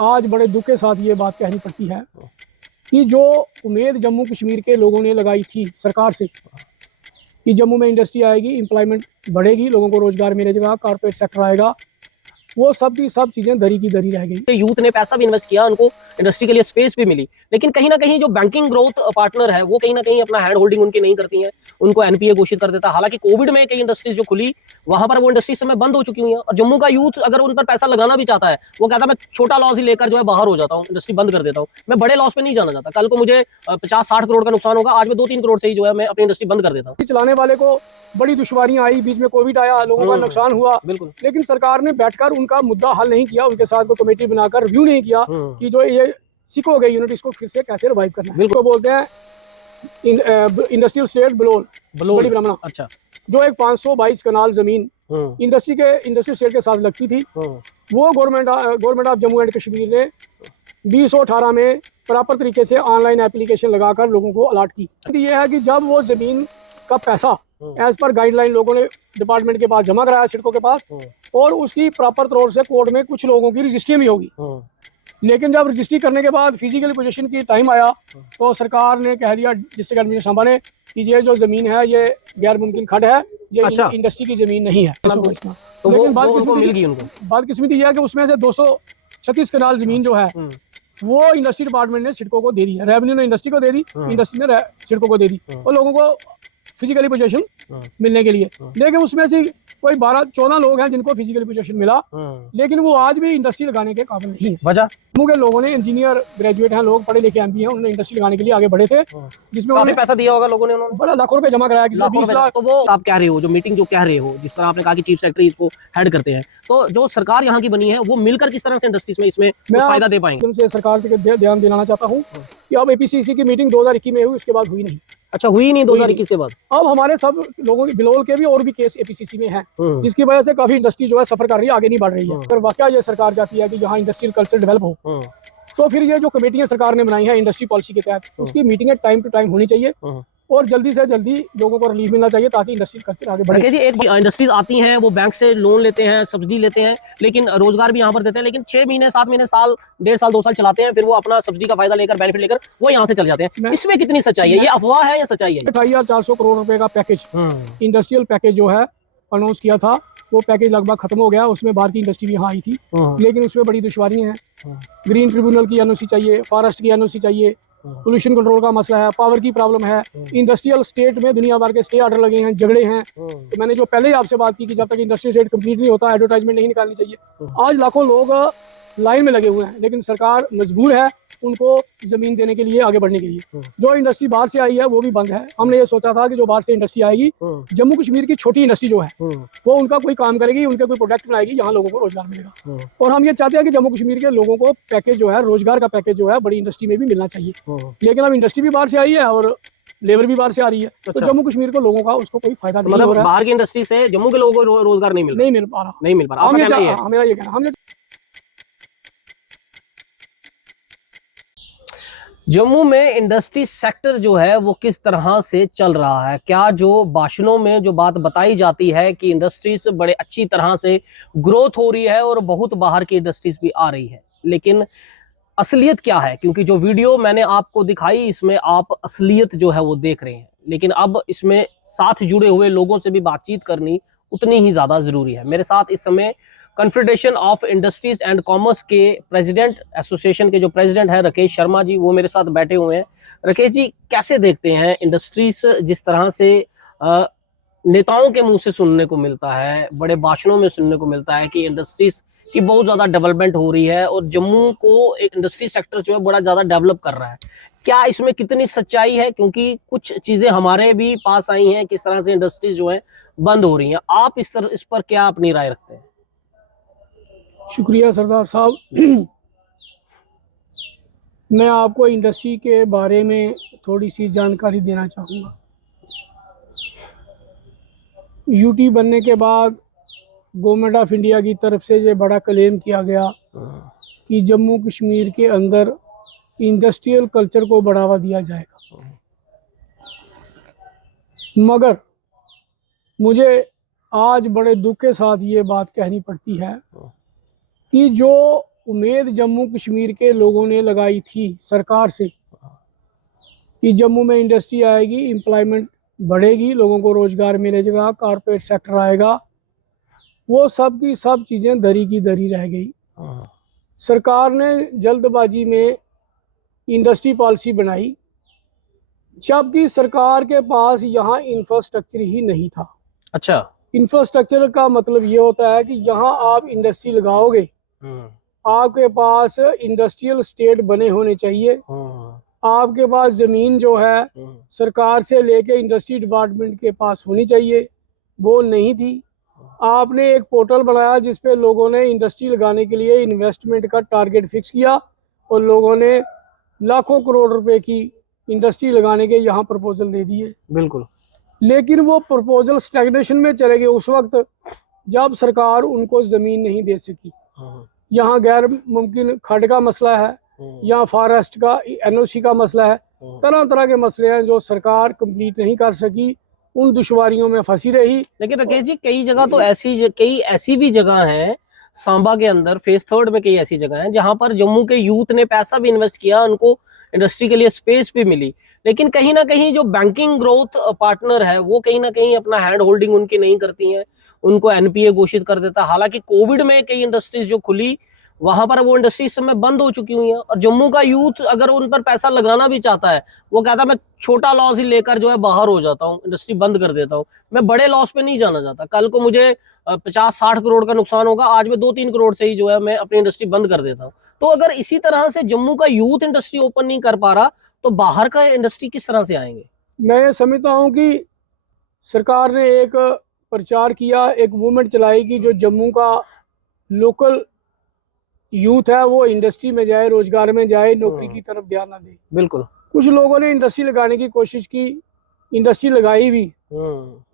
आज बड़े दुख के साथ ये बात कहनी पड़ती है कि जो उम्मीद जम्मू कश्मीर के लोगों ने लगाई थी सरकार से कि जम्मू में इंडस्ट्री आएगी, एम्प्लॉयमेंट बढ़ेगी, लोगों को रोज़गार मिलेगा, कारपोरेट सेक्टर आएगा, वो सब की सब चीज़ें दरी की दरी रह गई। यूथ ने पैसा भी इन्वेस्ट किया, उनको इंडस्ट्री के लिए स्पेस भी मिली, लेकिन कहीं ना कहीं जो बैंकिंग ग्रोथ पार्टनर है वो कहीं ना कहीं अपना हैंड होल्डिंग उनकी नहीं करती है, उनको एनपीए घोषित कर देता है। हालांकि कोविड में कई इंडस्ट्रीज जो खुली वहां पर वो इंडस्ट्री समय बंद हो चुकी हुई है, और जम्मू का यूथ अगर उन पर पैसा लगाना भी चाहता है वो कहता है मैं छोटा लॉस ही लेकर जो है बाहर हो जाता हूँ, इंडस्ट्री बंद कर देता हूँ, मैं बड़े लॉस पे नहीं जाना चाहता। कल को मुझे 50-60 करोड़ का नुकसान होगा, आज मैं 2-3 करोड़ से ही जो है मैं अपनी इंडस्ट्री बंद कर देता हूँ। चलाने वाले को बड़ी दुश्वारियां आई, बीच में कोविड आया, लोगों का नुकसान हुआ, बिल्कुल, लेकिन सरकार ने बैठकर उनका मुद्दा हल नहीं किया, उनके साथ कोई कमेटी बनाकर रिव्यू नहीं किया कि जो ये सिक हो गई यूनिट इसको फिर से कैसे रिवाइव करना है। इसको बोलते हैं इंडस्ट्रियल स्टेट बलोल बड़ी ब्राह्मणा। अच्छा, जो एक 522 कनाल जमीन इंडस्ट्रियल स्टेट के साथ लगती थी, वो government of Jammu and Kashmir ने 2018 में प्रॉपर तरीके से ऑनलाइन एप्लीकेशन लगाकर लोगों को अलॉट की। ये है कि जब वो जमीन का पैसा एज पर गाइडलाइन लोगों ने डिपार्टमेंट के पास जमा कराया, सिडको के पास, और उसकी प्रॉपर तौर से कोर्ट में कुछ लोगों की रजिस्ट्री भी होगी, लेकिन जब रजिस्ट्री करने के बाद फिजिकल पोजीशन की टाइम आया तो सरकार ने कह दिया, डिस्ट्रिक्ट एडमिनिस्ट्रेशन सांबा ने, कि ये जो जमीन है ये गैर मुमकिन खड है, ये इंडस्ट्री की जमीन नहीं है। तो लेकिन बदकिस्मती यह है कि उसमें से 236 कनाल जमीन जो है वो इंडस्ट्री डिपार्टमेंट ने सिडको को दे दी है, रेवेन्यू ने इंडस्ट्री को दे दी, इंडस्ट्री ने सिडको को दे दी, और लोगों को फिजिकली पोजीशन मिलने के लिए। लेकिन उसमें से कोई 12-14 लोग हैं जिनको फिजिकली पोजीशन मिला, लेकिन वो आज भी इंडस्ट्री लगाने के काबिल नहीं है। वजह जम्मू के लोगों ने, इंजीनियर ग्रेजुएट हैं लोग, पढ़े लिखे एमपी हैं, उन्होंने इंडस्ट्री लगाने के लिए आगे बढ़े थे, जिसमें उन्होंने पैसा दिया होगा लोगों ने, उन्होंने बड़ा लाखों रुपए जमा कराया, किसी 20 लाख। तो वो आप कह रहे हो, जो मीटिंग जो कह रहे हो, जिस तरह आपने कहा कि चीफ सेक्रेटरी इसको हेड करते हैं, तो जो सरकार यहाँ की बनी है वो मिलकर किस तरह से इंडस्ट्रीज में इसमें फायदा दे पाएंगे? मैं सरकार के ध्यान दिलाना चाहता हूँ कि अब एपीसीसी की मीटिंग 2021 में हुई, उसके बाद हुई नहीं। अच्छा, हुई नहीं 2021 के बाद? अब हमारे सब लोगों के, बिलोल के भी और भी केस एपीसीसी में हैं, जिसकी वजह से काफी इंडस्ट्री जो है सफर कर रही है, आगे नहीं बढ़ रही है। अगर वाकई ये सरकार चाहती है कि यहाँ इंडस्ट्रियल कल्चर डेवलप हो, तो फिर ये जो कमेटियां सरकार ने बनाई है इंडस्ट्री पॉलिसी के तहत, उसकी मीटिंगें टाइम टू टाइम होनी चाहिए, और जल्दी से जल्दी लोगों को रिलीफ मिलना चाहिए, ताकि इंडस्ट्री कल्चर आगे बढ़े। जी, एक इंडस्ट्रीज आती हैं, वो बैंक से लोन लेते हैं, सब्सिडी लेते हैं, लेकिन रोजगार भी यहाँ पर देते हैं, लेकिन 6 महीने 7 महीने, साल, 1.5 साल 2 साल चलाते हैं, फिर वो अपना सब्सिडी का फायदा लेकर, बेनिफिट लेकर वो यहाँ से चले जाते हैं। इसमें कितनी सच्चाई है? ये अफवाह है या सच्चाई है? 28,400 करोड़ रुपए का पैकेज, इंडस्ट्रियल पैकेज जो है अनाउंस किया था, वो पैकेज लगभग खत्म हो गया। उसमें बाहर की इंडस्ट्री भी यहाँ आई थी, लेकिन उसमें बड़ी दुश्वारियां हैं। ग्रीन ट्रिब्यूनल की एनओसी चाहिए, फॉरेस्ट की एनओसी चाहिए, पोल्यूशन कंट्रोल का मसला है, पावर की प्रॉब्लम है, इंडस्ट्रियल स्टेट में दुनिया भर के स्टे ऑर्डर लगे हैं, झगड़े हैं। तो मैंने जो पहले ही आपसे बात की कि जब तक इंडस्ट्रियल स्टेट कंप्लीट नहीं होता, एडवर्टाइजमेंट नहीं निकालनी चाहिए। आज लाखों लोग लाइन में लगे हुए हैं, लेकिन सरकार मजबूर है उनको जमीन देने के लिए, आगे बढ़ने के लिए। जो इंडस्ट्री बाहर से आई है वो भी बंद है। हमने ये सोचा था कि जो बाहर से इंडस्ट्री आएगी, जम्मू कश्मीर की छोटी इंडस्ट्री जो है वो उनका कोई काम करेगी, उनके कोई प्रोडक्ट बनाएगी, यहाँ लोगों को रोजगार मिलेगा। और हम ये चाहते हैं कि जम्मू कश्मीर के लोगों को पैकेज जो है, रोजगार का पैकेज जो है, बड़ी इंडस्ट्री में भी मिलना चाहिए। लेकिन अब इंडस्ट्री भी बाहर से आई है और लेबर भी बाहर से आ रही है, तो जम्मू कश्मीर के लोगों का उसको कोई फायदा नहीं हो रहा है। बाहर की इंडस्ट्री से जम्मू के लोगों को रोजगार नहीं मिल पा रहा। मेरा ये कहना, जम्मू में इंडस्ट्री सेक्टर जो है वो किस तरह से चल रहा है? क्या जो भाषणों में जो बात बताई जाती है कि इंडस्ट्रीज बड़े अच्छी तरह से ग्रोथ हो रही है और बहुत बाहर की इंडस्ट्रीज भी आ रही है, लेकिन असलियत क्या है? क्योंकि जो वीडियो मैंने आपको दिखाई, इसमें आप असलियत जो है वो देख रहे हैं, लेकिन अब इसमें साथ जुड़े हुए लोगों से भी बातचीत करनी उतनी ही ज़्यादा ज़रूरी है। मेरे साथ इस समय confederation of industries and commerce के प्रेसिडेंट, एसोसिएशन के जो प्रेसिडेंट हैं राकेश शर्मा जी, वो मेरे साथ बैठे हुए हैं। राकेश जी, कैसे देखते हैं इंडस्ट्रीज, जिस तरह से नेताओं के मुंह से सुनने को मिलता है, बड़े भाषणों में सुनने को मिलता है कि इंडस्ट्रीज की बहुत ज़्यादा डेवलपमेंट हो रही है और जम्मू को एक इंडस्ट्री सेक्टर जो है बड़ा ज़्यादा डेवलप कर रहा है, क्या इसमें कितनी सच्चाई है? क्योंकि कुछ चीज़ें हमारे भी पास आई हैं, किस तरह से इंडस्ट्रीज जो है बंद हो रही हैं। आप इस पर क्या अपनी राय रखते हैं? शुक्रिया सरदार साहब। मैं आपको इंडस्ट्री के बारे में थोड़ी सी जानकारी देना चाहूँगा। यूटी बनने के बाद गवर्नमेंट ऑफ इंडिया की तरफ से ये बड़ा क्लेम किया गया कि जम्मू कश्मीर के अंदर इंडस्ट्रियल कल्चर को बढ़ावा दिया जाएगा, मगर मुझे आज बड़े दुख के साथ ये बात कहनी पड़ती है कि जो उम्मीद जम्मू कश्मीर के लोगों ने लगाई थी सरकार से कि जम्मू में इंडस्ट्री आएगी, एम्प्लॉयमेंट बढ़ेगी, लोगों को रोज़गार मिलेगा, कारपोरेट सेक्टर आएगा, वो सब की सब चीज़ें दरी की दरी रह गई। सरकार ने जल्दबाजी में इंडस्ट्री पॉलिसी बनाई, जबकि सरकार के पास यहाँ इंफ्रास्ट्रक्चर ही नहीं था। अच्छा। इंफ्रास्ट्रक्चर का मतलब ये होता है कि यहाँ आप इंडस्ट्री लगाओगे, आपके पास इंडस्ट्रियल स्टेट बने होने चाहिए, आपके पास ज़मीन जो है सरकार से लेके इंडस्ट्री डिपार्टमेंट के पास होनी चाहिए, वो नहीं थी। आपने एक पोर्टल बनाया जिस पे लोगों ने इंडस्ट्री लगाने के लिए इन्वेस्टमेंट का टारगेट फिक्स किया और लोगों ने लाखों करोड़ रुपए की इंडस्ट्री लगाने के यहाँ प्रपोजल दे दिए। बिल्कुल। लेकिन वो प्रपोजल स्टैग्नेशन में चले गए उस वक्त जब सरकार उनको ज़मीन नहीं दे सकी। यहाँ गैर मुमकिन खड का मसला है, यहाँ फॉरेस्ट का एनओसी का मसला है, तरह तरह के मसले हैं जो सरकार कंप्लीट नहीं कर सकी, उन दुश्वारियों में फंसी रही। लेकिन राकेश जी कई जगह तो कई ऐसी भी जगह हैं सांबा के अंदर फेज 3 में, कई ऐसी जगह हैं जहां पर जम्मू के यूथ ने पैसा भी इन्वेस्ट किया, उनको इंडस्ट्री के लिए स्पेस भी मिली, लेकिन कहीं ना कहीं जो बैंकिंग ग्रोथ पार्टनर है वो कहीं ना कहीं अपना हैंड होल्डिंग उनकी नहीं करती है, उनको एनपीए घोषित कर देता। हालांकि कोविड में कई इंडस्ट्रीज जो खुली वहां पर वो इंडस्ट्री इस समय बंद हो चुकी हुई है, और जम्मू का यूथ अगर उन पर पैसा लगाना भी चाहता है वो कहता है मैं छोटा लॉस ही लेकर जो है बाहर हो जाता हूँ, इंडस्ट्री बंद कर देता हूँ, मैं बड़े लॉस पे नहीं जाना चाहता, कल को मुझे 50-60 करोड़ का नुकसान होगा, आज मैं 2-3 करोड़ से ही जो है मैं अपनी इंडस्ट्री बंद कर देता हूँ। तो अगर इसी तरह से जम्मू का यूथ इंडस्ट्री ओपन नहीं कर पा रहा तो बाहर का इंडस्ट्री किस तरह से आएंगे? मैं ये समझता हूँ कि सरकार ने एक प्रचार किया, एक मूवमेंट चलाई कि जो जम्मू का लोकल यूथ है वो इंडस्ट्री में जाए, रोजगार में जाए, नौकरी की तरफ ध्यान ना दे। बिल्कुल। कुछ लोगों ने इंडस्ट्री लगाने की कोशिश की, इंडस्ट्री लगाई भी,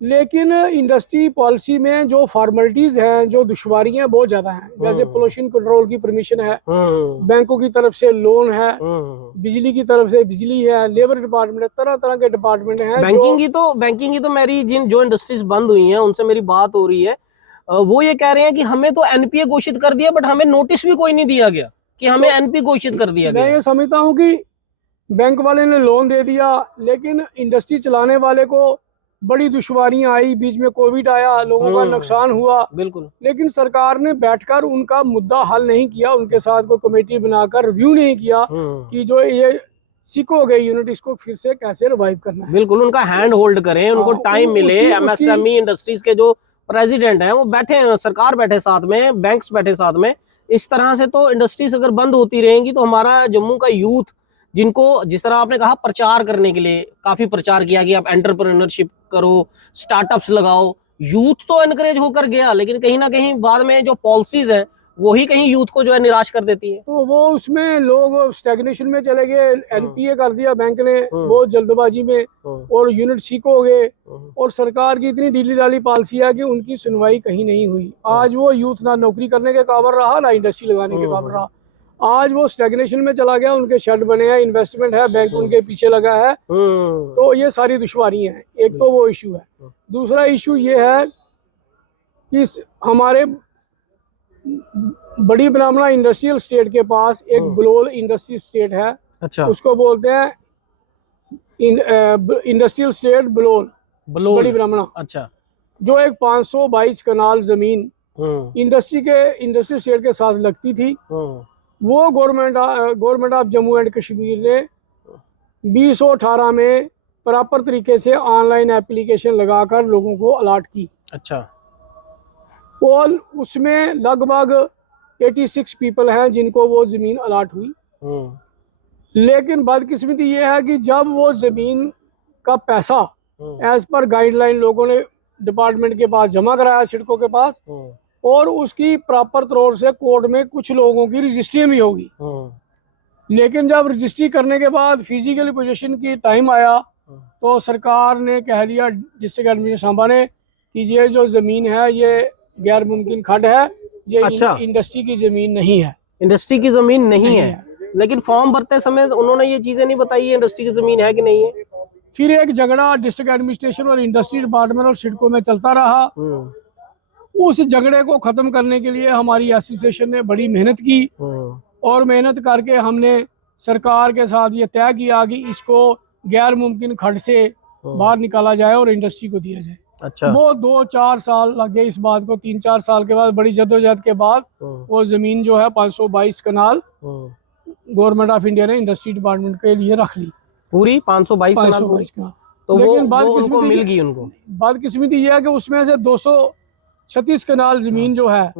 लेकिन इंडस्ट्री पॉलिसी में जो फॉर्मेलिटीज हैं, जो दुश्वारियां बहुत ज्यादा हैं, जैसे पोल्यूशन कंट्रोल की परमिशन है, बैंकों की तरफ से लोन है, बिजली की तरफ से बिजली है, लेबर डिपार्टमेंट है, तरह तरह के डिपार्टमेंट हैं। बैंकिंग की तो मेरी जो इंडस्ट्रीज बंद हुई हैं उनसे मेरी बात हो रही है, वो ये कह रहे हैं कि हमें तो एनपीए घोषित कर दिया बट हमें नोटिस भी कोई नहीं दिया गया कि हमें एनपीए घोषित कर दिया गया। मैं ये समझता हूँ कि बैंक वाले ने लोन दे दिया, लेकिन इंडस्ट्री चलाने वाले को बड़ी दुश्वारियां आई, बीच में कोविड आया, लोगों का नुकसान हुआ। बिल्कुल। लेकिन सरकार ने बैठकर उनका मुद्दा हल नहीं किया, उनके साथ कोई कमेटी बनाकर रिव्यू नहीं किया कि जो ये सिक हो गई यूनिट इसको फिर से कैसे रिवाइव करना है। बिल्कुल, उनका हैंड होल्ड करें, उनको टाइम मिले। एमएसएमई इंडस्ट्रीज के जो प्रेसिडेंट हैं वो बैठे हैं, सरकार बैठे साथ में, बैंक्स बैठे साथ में। इस तरह से तो इंडस्ट्रीज अगर बंद होती रहेंगी तो हमारा जम्मू का यूथ, जिनको जिस तरह आपने कहा प्रचार करने के लिए काफी प्रचार किया कि आप एंटरप्रेन्योरशिप करो, स्टार्टअप्स लगाओ, यूथ तो एनकरेज होकर गया, लेकिन कहीं ना कहीं बाद में जो पॉलिसीज हैं वही कहीं यूथ को जो है निराश कर देती है। तो वो उसमें लोग स्टैग्नेशन में चले गए, एनपीए कर दिया बैंक ने बहुत जल्दबाजी में, और यूनिट सीक हो गए, और सरकार की इतनी ढीली ढाली पॉलिसी है कि उनकी सुनवाई कहीं नहीं हुई। आज वो यूथ ना नौकरी करने के काबिल रहा, ना इंडस्ट्री लगाने के काबिल रहा। आज वो स्टैग्नेशन में चला गया, उनके शेड बने हैं, इन्वेस्टमेंट है, बैंक उनके पीछे लगा है। तो ये सारी दुश्वारियां हैं। एक तो वो इशू है। दूसरा इशू ये है कि हमारे बड़ी ब्राह्मणा इंडस्ट्रियल स्टेट के पास एक बलोल इंडस्ट्री स्टेट है। अच्छा। उसको बोलते हैं इंडस्ट्रियल स्टेट बलोल बड़ी ब्राह्मणा। अच्छा। जो एक 522 कनाल जमीन इंडस्ट्री स्टेट के साथ लगती थी, वो government of Jammu and Kashmir ने 2018 में प्रॉपर तरीके से ऑनलाइन एप्लीकेशन लगाकर लोगों को अलॉट की। अच्छा। और उसमें लगभग 86 पीपल हैं जिनको वो ज़मीन अलॉट हुई। लेकिन बदकिस्मती ये है कि जब वो ज़मीन का पैसा एज पर गाइडलाइन लोगों ने डिपार्टमेंट के पास जमा कराया, सिडको के पास, और उसकी प्रॉपर तौर से कोर्ट में कुछ लोगों की रजिस्ट्री भी होगी, लेकिन जब रजिस्ट्री करने के बाद फिजिकल पोजीशन की टाइम आया तो सरकार ने कह दिया, डिस्ट्रिक्ट एडमिनिस्ट्रेशन सांबा ने, कि ये जो ज़मीन है ये गैर मुमकिन खड है, ये अच्छा। इंडस्ट्री की ज़मीन नहीं है। इंडस्ट्री की ज़मीन नहीं है। लेकिन फॉर्म भरते समय उन्होंने ये चीजें नहीं बताई है इंडस्ट्री की ज़मीन है कि नहीं है। फिर एक झगड़ा डिस्ट्रिक्ट एडमिनिस्ट्रेशन और इंडस्ट्री डिपार्टमेंट और सिडको में चलता रहा। उस झगड़े को ख़त्म करने के लिए हमारी एसोसिएशन ने बड़ी मेहनत की और मेहनत करके हमने सरकार के साथ ये तय किया कि इसको गैर मुमकिन खड्ड से बाहर निकाला जाए और इंडस्ट्री को दिया जाए। अच्छा। वो 2-4 साल लगे इस बात को। 3-4 साल के बाद बड़ी जद्दोजहद के बाद वो ज़मीन जो है 522 कनाल गवर्नमेंट ऑफ इंडिया ने इंडस्ट्री डिपार्टमेंट के लिए रख ली, पूरी 522 कनाल पूरी। 522 का। तो लेकिन वो उनको मिल गई उनको। बदकिस्मती ये है कि उसमें से 236 कनाल जमीन जो है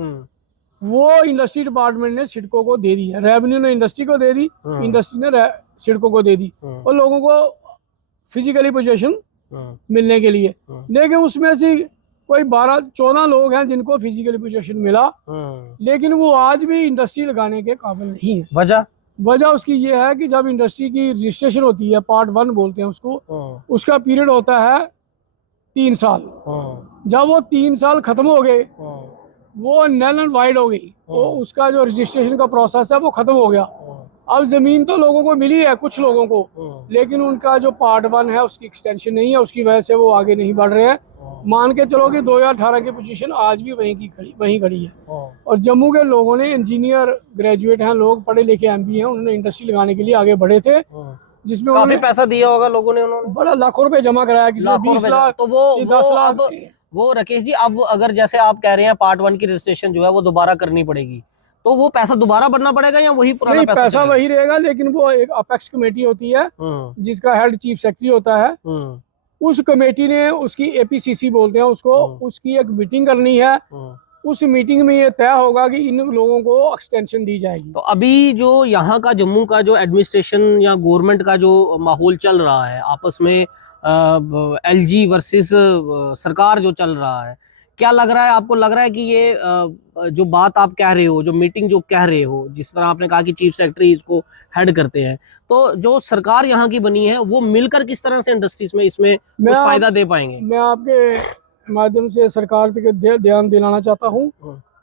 वो इंडस्ट्री डिपार्टमेंट ने सिडको को दे दी है। रेवेन्यू ने इंडस्ट्री को दे दी, इंडस्ट्री ने सिडको को दे दी और लोगों को फिजिकली पोजीशन मिलने के लिए। लेकिन उसमें से कोई 12-14 लोग हैं जिनको फिजिकली पोजीशन मिला, लेकिन वो आज भी इंडस्ट्री लगाने के काबिल नहीं है। वजह उसकी ये है कि जब इंडस्ट्री की रजिस्ट्रेशन होती है, पार्ट 1 बोलते हैं उसको, उसका पीरियड होता है 3 साल। जब वो 3 साल खत्म हो गए, वो नल एंड वाइड हो गई, तो उसका जो रजिस्ट्रेशन का प्रोसेस है वो खत्म हो गया। अब जमीन तो लोगों को मिली है, कुछ लोगों को, लेकिन उनका जो पार्ट 1 है उसकी एक्सटेंशन नहीं है, उसकी वजह से वो आगे नहीं बढ़ रहे हैं। मान के चलो कि 2018 की पोजीशन आज भी वहीं खड़ी है। और जम्मू के लोगों ने, इंजीनियर ग्रेजुएट हैं लोग, पढ़े लिखे एमपी हैं, उन्होंने इंडस्ट्री लगाने के लिए आगे बढ़े थे, जिसमें काफी पैसा दिया होगा लोगों ने, उन्होंने बड़ा लाखों रुपए जमा कराया, किसी ने 20 लाख, तो वो 10 लाख। वो राकेश जी, अब अगर जैसे आप कह रहे हैं पार्ट 1 की रजिस्ट्रेशन जो है वो दोबारा करनी पड़ेगी, तो वो पैसा दोबारा भरना पड़ेगा या वही पुराना पैसा वही रहेगा, लेकिन वो एक अपेक्स कमेटी होती है जिसका हेड चीफ सेक्रेटरी होता है। उस कमेटी ने, उसकी एपीसीसी बोलते हैं उसको, उसकी एक मीटिंग करनी है। उस मीटिंग में ये तय होगा कि इन लोगों को एक्सटेंशन दी जाएगी। तो अभी जो यहाँ का जम्मू का जो एडमिनिस्ट्रेशन या गवर्नमेंट का जो माहौल चल रहा है, आपस में एलजी वर्सेस सरकार जो चल रहा है, क्या लग रहा है आपको? लग रहा है कि ये जो बात आप कह रहे हो, जो मीटिंग जो कह रहे हो, जिस तरह आपने कहा कि चीफ सेक्रेटरी इसको हेड करते हैं, तो जो सरकार यहाँ की बनी है वो मिलकर किस तरह से इंडस्ट्रीज में इसमें कुछ फायदा दे पाएंगे? मैं आपके माध्यम से सरकार के ध्यान दिलाना चाहता हूँ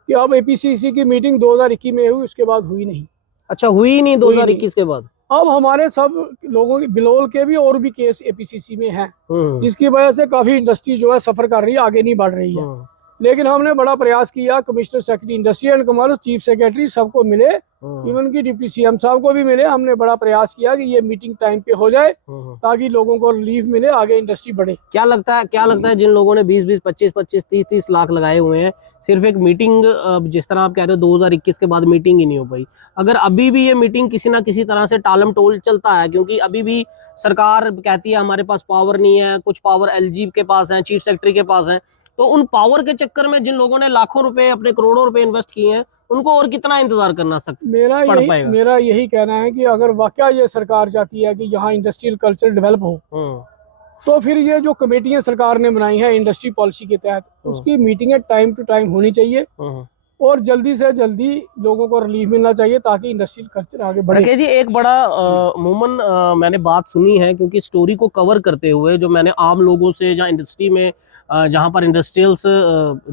कि अब एपीसीसी की मीटिंग 2021 में हुई, उसके बाद हुई नहीं। अच्छा, हुई नहीं 2021 के बाद? अब हमारे सब लोगों की, बिलोल के भी और भी केस एपीसीसी में हैं, जिसकी वजह से काफी इंडस्ट्री जो है सफर कर रही है, आगे नहीं बढ़ रही है। लेकिन हमने बड़ा प्रयास किया, commissioner secretary industry and commerce, chief secretary सबको मिले, इवन की डिप्टी सीएम साहब को भी मिले। हमने बड़ा प्रयास किया कि ये मीटिंग टाइम पे हो जाए ताकि लोगों को रिलीफ मिले, आगे इंडस्ट्री बढ़े। क्या लगता है जिन लोगों ने 20-20, 25-25, 30-30 लाख लगाए हुए हैं, सिर्फ एक मीटिंग, जिस तरह आप कह रहे हो 2021 के बाद मीटिंग ही नहीं हो पाई, अगर अभी भी ये मीटिंग किसी ना किसी तरह से टालम टोल चलता है, क्योंकि अभी भी सरकार कहती है हमारे पास पावर नहीं है, कुछ पावर एलजी के पास है, चीफ सेक्रेटरी के पास है, तो उन पावर के चक्कर में जिन लोगों ने लाखों रुपए, अपने करोड़ों रुपए इन्वेस्ट किए हैं, उनको और कितना इंतजार करना मेरा यही कहना है कि अगर वाकई ये सरकार चाहती है कि यहाँ इंडस्ट्रियल कल्चर डेवलप हो, तो फिर ये जो कमेटियां सरकार ने बनाई हैं इंडस्ट्री पॉलिसी के तहत, उसकी मीटिंगें टाइम टू टाइम होनी चाहिए और जल्दी से जल्दी लोगों को रिलीफ मिलना चाहिए ताकि इंडस्ट्रियल कल्चर आगे बढ़े। जी, एक बड़ा अमूमन मैंने बात सुनी है, क्योंकि स्टोरी को कवर करते हुए जो मैंने आम लोगों से, जहाँ इंडस्ट्री में, जहाँ पर इंडस्ट्रियल्स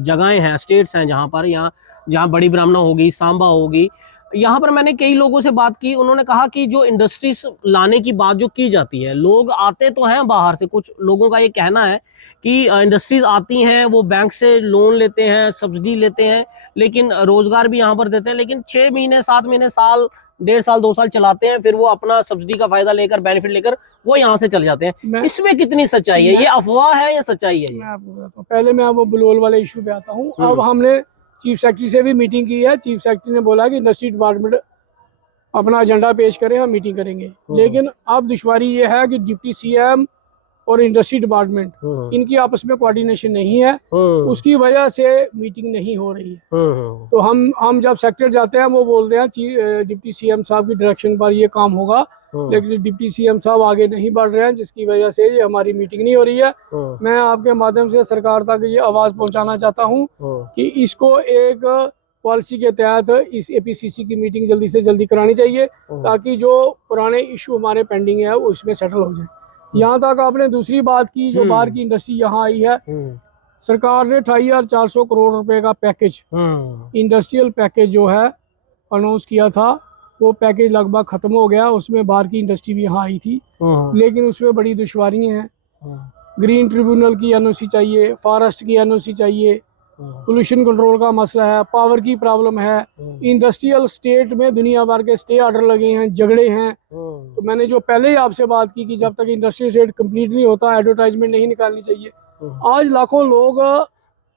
जगहें हैं, स्टेट्स हैं, जहाँ बड़ी ब्राह्मणा होगी, सांबा होगी, यहाँ पर मैंने कई लोगों से बात की। उन्होंने कहा कि जो इंडस्ट्रीज लाने की बात जो की जाती है, लोग आते तो हैं बाहर से, कुछ लोगों का ये कहना है कि इंडस्ट्रीज आती हैं, वो बैंक से लोन लेते हैं, सब्सिडी लेते हैं, लेकिन रोजगार भी यहाँ पर देते हैं, लेकिन 6 महीने, 7 महीने, साल, 1.5 साल, 2 साल चलाते हैं, फिर वो अपना सब्सिडी का फायदा लेकर, बेनिफिट लेकर वो यहाँ से चले जाते हैं। इसमें कितनी सच्चाई है? ये अफवाह है या सच्चाई है? मैं आपको बताता हूँ। पहले मैं वो बलोल वाले इशू पे आता हूँ। अब हमने चीफ सेक्रेटरी से भी मीटिंग की है। चीफ सेक्रेटरी ने बोला कि इंडस्ट्री डिपार्टमेंट अपना एजेंडा पेश करें, हम मीटिंग करेंगे। लेकिन अब दुश्वारी ये है कि डिप्टी सीएम और इंडस्ट्री डिपार्टमेंट, इनकी आपस में कोऑर्डिनेशन नहीं है, उसकी वजह से मीटिंग नहीं हो रही है। तो हम जब सेक्टर जाते हैं वो बोलते हैं डिप्टी सीएम साहब की डायरेक्शन पर ये काम होगा, लेकिन डिप्टी सीएम साहब आगे नहीं बढ़ रहे हैं, जिसकी वजह से ये हमारी मीटिंग नहीं हो रही है। मैं आपके माध्यम से सरकार तक ये आवाज़ पहुंचाना चाहता हूँ कि इसको एक पॉलिसी के तहत इस एपीसीसी की मीटिंग जल्दी से जल्दी करानी चाहिए ताकि जो पुराने इशू हमारे पेंडिंग है वो इसमें सेटल हो जाए। यहाँ तक आपने दूसरी बात की, जो बाहर की इंडस्ट्री यहाँ आई है, सरकार ने 28,400 करोड़ रुपए का पैकेज, इंडस्ट्रियल पैकेज जो है अनाउंस किया था, वो पैकेज लगभग खत्म हो गया। उसमें बाहर की इंडस्ट्री भी यहाँ आई थी, लेकिन उसमें बड़ी दुश्वारियाँ हैं। ग्रीन ट्रिब्यूनल की एनओसी चाहिए, फॉरेस्ट की एनओसी चाहिए, पोल्यूशन कंट्रोल का मसला है, पावर की प्रॉब्लम है, इंडस्ट्रियल स्टेट में दुनिया भर के स्टे ऑर्डर लगे हैं, झगड़े हैं। तो मैंने जो पहले ही आपसे बात की कि जब तक इंडस्ट्रियल स्टेट कंप्लीट नहीं होता एडवर्टाइजमेंट नहीं निकालनी चाहिए। आज लाखों लोग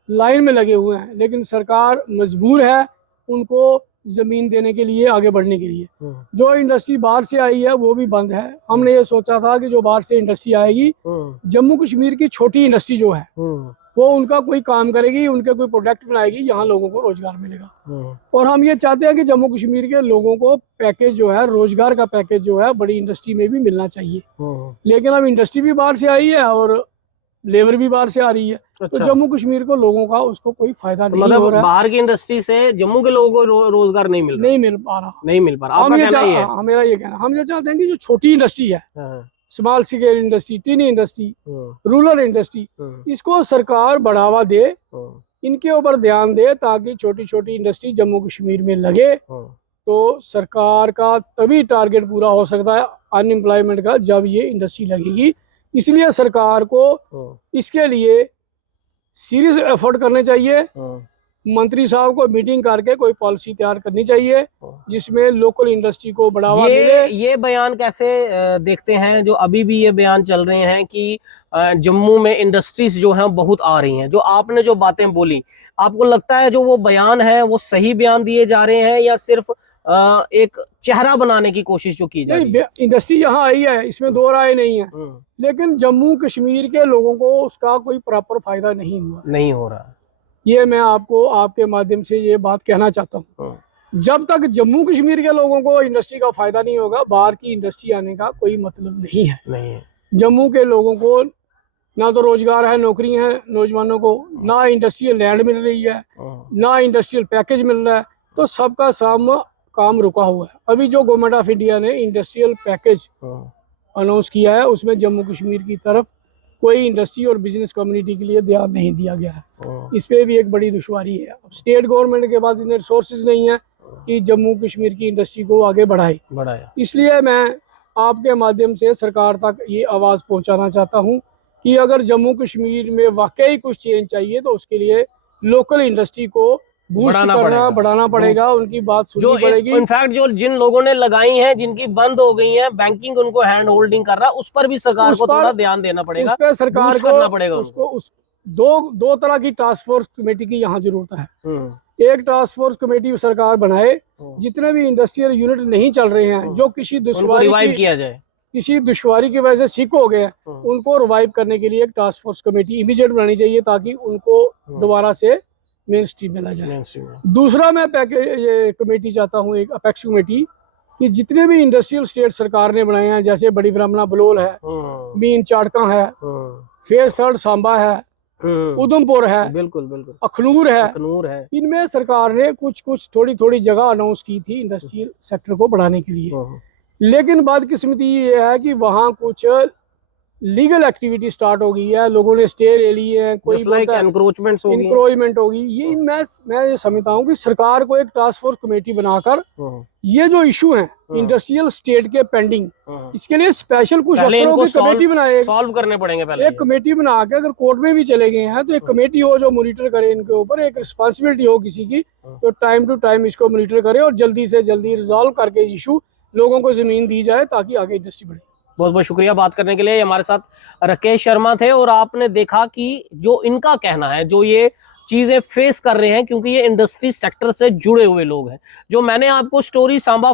लाइन में लगे हुए हैं, लेकिन सरकार मजबूर है उनको जमीन देने के लिए, आगे बढ़ने के लिए। जो इंडस्ट्री बाहर से आई है वो भी बंद है। हमने ये सोचा था कि जो बाहर से इंडस्ट्री आएगी, जम्मू कश्मीर की छोटी इंडस्ट्री जो है वो उनका कोई काम करेगी, उनके कोई प्रोडक्ट बनाएगी, यहाँ लोगों को रोजगार मिलेगा। और हम ये चाहते हैं कि जम्मू कश्मीर के लोगों को पैकेज जो है, रोजगार का पैकेज जो है बड़ी इंडस्ट्री में भी मिलना चाहिए। लेकिन अब इंडस्ट्री भी बाहर से आई है और लेबर भी बाहर से आ रही है। अच्छा। तो जम्मू कश्मीर को लोगों का उसको कोई फायदा नहीं मतलब हो रहा है। बाहर की इंडस्ट्री से जम्मू के लोगों को रोजगार नहीं मिल पा रहा। आपका कहना ही है। मेरा ये कहना, हम ये चाहते हैं कि जो छोटी इंडस्ट्री है, small scale industry, tiny industry, rural industry, इसको सरकार बढ़ावा दे, इनके ऊपर ध्यान दे ताकि छोटी छोटी इंडस्ट्री जम्मू कश्मीर में लगे। तो सरकार का तभी टारगेट पूरा हो सकता है अनएम्प्लॉयमेंट का, जब ये इंडस्ट्री लगेगी। इसलिए सरकार को इसके लिए सीरियस एफर्ट करने चाहिए। मंत्री साहब को मीटिंग करके कोई पॉलिसी तैयार करनी चाहिए जिसमें लोकल इंडस्ट्री को बढ़ावा मिले। ये बयान कैसे देखते हैं, जो अभी भी ये बयान चल रहे हैं कि जम्मू में इंडस्ट्रीज जो हैं बहुत आ रही हैं, जो आपने जो बातें बोली, आपको लगता है जो वो बयान है वो सही बयान दिए जा रहे हैं या सिर्फ एक चेहरा बनाने की कोशिश जो की जा रही है? इंडस्ट्री यहाँ आई है, इसमें दो राय नहीं है, लेकिन जम्मू कश्मीर के लोगों को उसका कोई प्रॉपर फायदा नहीं हो रहा। ये मैं आपको आपके माध्यम से ये बात कहना चाहता हूँ। जब तक जम्मू कश्मीर के लोगों को इंडस्ट्री का फायदा नहीं होगा, बाहर की इंडस्ट्री आने का कोई मतलब नहीं है। जम्मू के लोगों को ना तो रोजगार है, नौकरी है नौजवानों को, ना इंडस्ट्रियल लैंड मिल रही है, ना इंडस्ट्रियल पैकेज मिल रहा है। तो सबका काम रुका हुआ है। अभी जो गवर्नमेंट ऑफ इंडिया ने इंडस्ट्रियल पैकेज अनाउंस किया है, उसमें जम्मू कश्मीर की तरफ कोई इंडस्ट्री और बिजनेस कम्युनिटी के लिए ध्यान नहीं दिया गया है। इस पे भी एक बड़ी दुश्वारी है। स्टेट गवर्नमेंट के पास इतने रिसोर्सेज नहीं है कि जम्मू कश्मीर की इंडस्ट्री को आगे बढ़ाए। इसलिए मैं आपके माध्यम से सरकार तक ये आवाज़ पहुंचाना चाहता हूं कि अगर जम्मू कश्मीर में वाकई कुछ चेंज चाहिए तो उसके लिए लोकल इंडस्ट्री को बूस्ट बढ़ाना पड़ेगा, उनकी बात सुननी पड़ेगी। इनफैक्ट जो जिन लोगों ने लगाई हैं, जिनकी बंद हो गई है, बैंकिंग उनको हैंड होल्डिंग कर रहा है, उस पर भी सरकार को थोड़ा ध्यान देना पड़ेगा। उस पर सरकार को करना पड़ेगा उसको। दो तरह की टास्क फोर्स कमेटी की यहाँ जरूरत है। एक टास्क फोर्स कमेटी सरकार बनाए, जितने भी इंडस्ट्रियल यूनिट नहीं चल रहे हैं, जो किसी दुश्वारी की वजह से सिक हो गए, उनको रिवाइव करने के लिए एक टास्क फोर्स कमेटी इमीडिएट बनानी चाहिए ताकि उनको दोबारा से मेन स्ट्रीम में ला जाए। दूसरा मैं ये कमेटी चाहता हूँ, एक अपेक्स कमेटी, कि जितने भी इंडस्ट्रियल स्टेट सरकार ने बनाए हैं, जैसे बड़ी ब्राह्मणा बलोल है, मीन चाड़का है, फेज 3 सांबा है, उधमपुर है, बिल्कुल अखनूर है, इनमें सरकार ने कुछ थोड़ी जगह अनाउंस की थी इंडस्ट्रियल सेक्टर को बढ़ाने के लिए। लेकिन बदकिस्मती ये है कि वहाँ कुछ लीगल एक्टिविटी स्टार्ट हो गई है, लोगों ने स्टे ले लिए हैं, कोई इंक्रोचमेंट होगी। ये मैं ये समझता हूँ कि सरकार को एक टास्क फोर्स कमेटी बनाकर ये जो इशू है इंडस्ट्रियल स्टेट के पेंडिंग, इसके लिए स्पेशल कुछ अफसरों की कमेटी बनाए, सॉल्व करने पड़ेंगे। पहले एक कमेटी बना के अगर कोर्ट में भी चले गए हैं तो एक कमेटी हो जो मॉनिटर करे इनके ऊपर, एक रिस्पॉन्सिबिलिटी हो किसी की तो टाइम टू टाइम इसको मॉनिटर करे और जल्दी से जल्दी रिजॉल्व करके इशू लोगों को जमीन दी जाए ताकि आगे इंडस्ट्री बढ़े। बहुत बहुत शुक्रिया बात करने के लिए। हमारे साथ राकेश शर्मा थे और आपने देखा कि जो इनका कहना है, जो ये चीजें फेस कर रहे हैं, क्योंकि ये इंडस्ट्री सेक्टर से जुड़े हुए लोग हैं। जो मैंने आपको स्टोरी सांबा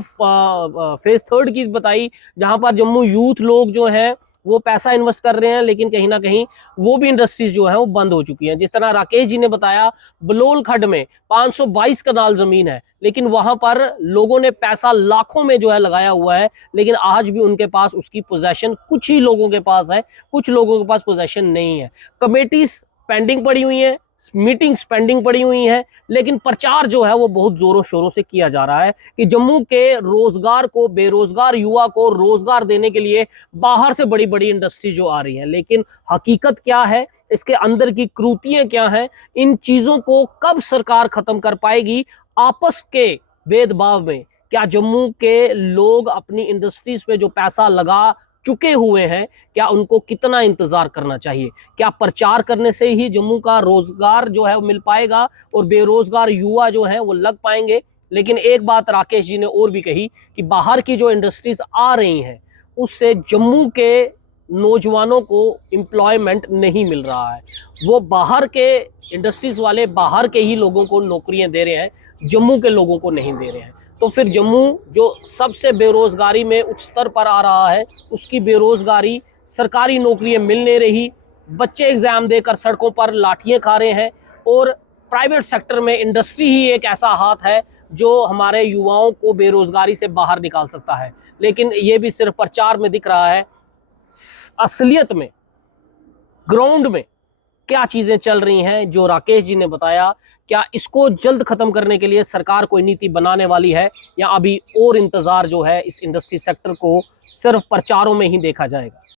फेज 3 की बताई, जहां पर जम्मू यूथ लोग जो हैं वो पैसा इन्वेस्ट कर रहे हैं, लेकिन कहीं ना कहीं वो भी इंडस्ट्रीज जो है वो बंद हो चुकी हैं। जिस तरह राकेश जी ने बताया, बलोल खड्ड में 522 कनाल जमीन है, लेकिन वहां पर लोगों ने पैसा लाखों में जो है लगाया हुआ है, लेकिन आज भी उनके पास उसकी पोजेशन कुछ ही लोगों के पास है, कुछ लोगों के पास पोजेशन नहीं है। कमेटीज पेंडिंग पड़ी हुई है, मीटिंग्स पेंडिंग पड़ी हुई हैं, लेकिन प्रचार जो है वो बहुत जोरों शोरों से किया जा रहा है कि जम्मू के रोजगार को, बेरोजगार युवा को रोजगार देने के लिए बाहर से बड़ी बड़ी इंडस्ट्री जो आ रही है। लेकिन हकीकत क्या है, इसके अंदर की क्रूतियां क्या हैं, इन चीजों को कब सरकार खत्म कर पाएगी? आपस के भेदभाव में क्या जम्मू के लोग अपनी इंडस्ट्रीज पे जो पैसा लगा चुके हुए हैं, क्या उनको कितना इंतजार करना चाहिए? क्या प्रचार करने से ही जम्मू का रोजगार जो है वो मिल पाएगा और बेरोजगार युवा जो हैं वो लग पाएंगे? लेकिन एक बात राकेश जी ने और भी कही कि बाहर की जो इंडस्ट्रीज आ रही हैं उससे जम्मू के नौजवानों को एम्प्लॉयमेंट नहीं मिल रहा है। वो बाहर के इंडस्ट्रीज वाले बाहर के ही लोगों को नौकरियां दे रहे हैं, जम्मू के लोगों को नहीं दे रहे हैं। तो फिर जम्मू जो सबसे बेरोजगारी में उच्च स्तर पर आ रहा है, उसकी बेरोजगारी, सरकारी नौकरियां मिल नहीं रही, बच्चे एग्जाम देकर सड़कों पर लाठियां खा रहे हैं और प्राइवेट सेक्टर में इंडस्ट्री ही एक ऐसा हाथ है जो हमारे युवाओं को बेरोजगारी से बाहर निकाल सकता है। लेकिन ये भी सिर्फ प्रचार में दिख रहा है। असलियत में ग्राउंड में क्या चीजें चल रही हैं जो राकेश जी ने बताया, क्या इसको जल्द खत्म करने के लिए सरकार कोई नीति बनाने वाली है या अभी और इंतजार जो है इस इंडस्ट्री सेक्टर को सिर्फ प्रचारों में ही देखा जाएगा?